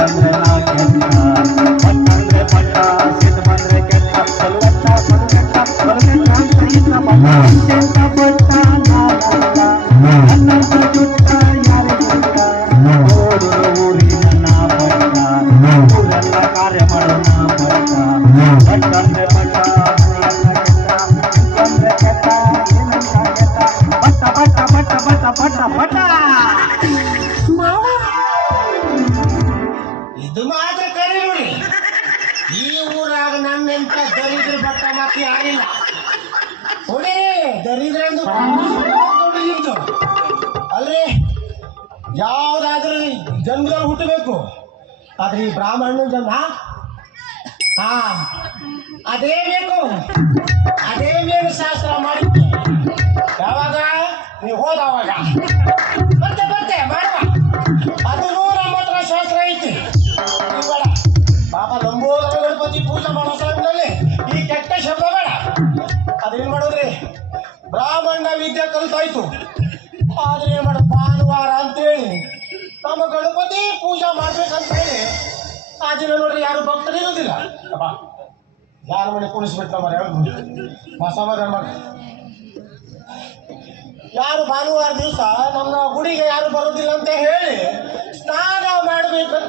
ಬಂದ್ರೆ ನಾ ಕೆಟ್ಟ ಪಟ್ಟ ಅಂದ್ರೆ ಪಟ್ಟ ಸಿಟ್ಟು ಬಂದ್ರೆ ಕೆಟ್ಟ ಬಲಗಟ್ಟ ಬಲಗಟ್ಟ ಬಲಗಟ್ಟ ಅಂತ ಇದ್ರ ಬಟ್ಟ ಬಟ್ಟ ನಾನಲ್ಲ ನನ್ನಂತ ಜುಟ್ಟ ಯಾರಿಗಿಲ್ಲ ಓಡುವ ಊರಿನ ನಾ ಬಟ್ಟ ಊರೆಲ್ಲ ಕಾರ್ಯ ಮಾಡೋಣ ಬಟ್ಟ ಪಟ್ಟ ಅಂದ್ರೆ ಪಟ್ಟ ಮನೆಯೆಲ್ಲ ಕೆಟ್ಟ ಅಂದ್ರೆ ಕೆಟ್ಟ ಏನಂತ ಕೆಟ್ಟ but but but but but but ಇದು ಮಾತ್ರ ಕರಿ ನೋಡಿ. ಈ ಊರಾಗ ನನ್ನೆಂತ ದರಿದ್ರ ಬಟ್ಟ ಮತ್ತೆ ಯಾರಿಲ್ಲ. ನೋಡಿ ದರಿದ್ರ ಇದ್ದು ಅಲ್ರಿ ಯಾವ್ದಾದ್ರೂ ಜನ್ಮದಲ್ಲಿ ಹುಟ್ಟಬೇಕು, ಆದ್ರೆ ಈ ಬ್ರಾಹ್ಮಣ ಜನ್ಮ ಹಾ ಅದೇ ಬೇಕು, ಅದೇ ಮೇಲೆ ಶಾಸ್ತ್ರ ಮಾಡಿ ಯಾವಾಗ ನೀವು ಹೋದವಾಗ ಮತ್ತೆ ಮತ್ತೆ ಮಾಡುವ ಅದನ್ನೂ ನಮ್ಮ ಹತ್ರ ಶಾಸ್ತ್ರ ಐತಿ. ಬೇಡ ಪಾಪ ಲಂಬೋದರ ಗಣಪತಿ ಪೂಜೆ ಮಾಡೋ ಸಮಯದಲ್ಲಿ ಈ ಕೆಟ್ಟ ಶಬ್ದ ಬೇಡ. ಅದೇನ್ ಮಾಡೋದ್ರಿ, ಬ್ರಾಹ್ಮಣ ವಿದ್ಯೆ ಕಲಿತಾಯ್ತು, ಆದ್ರೆ ಏನ್ ಮಾಡ ಭಾನುವಾರ ಅಂತೇಳಿ ನಮ್ಮ ಗಣಪತಿ ಪೂಜೆ ಮಾಡ್ಬೇಕಂತ ಹೇಳಿ ಆ ದಿನ ನೋಡ್ರಿ ಯಾರು ಭಕ್ತರು ಇರೋದಿಲ್ಲ. ಅಪ್ಪ ಯಾರ ಮನೆ ಕುಣಿಸ್ಬಿಟ್ಟು ನಮ್ಮ ಸಮಾಧಾನ ಮಾಡಿ ಯಾರು ಭಾನುವಾರ ದಿವಸ ನಮ್ಮ ಗುಡಿಗೆ ಯಾರು ಬರೋದಿಲ್ಲ ಅಂತ ಹೇಳಿ ಸ್ನಾನ ಮಾಡಬೇಕಂತ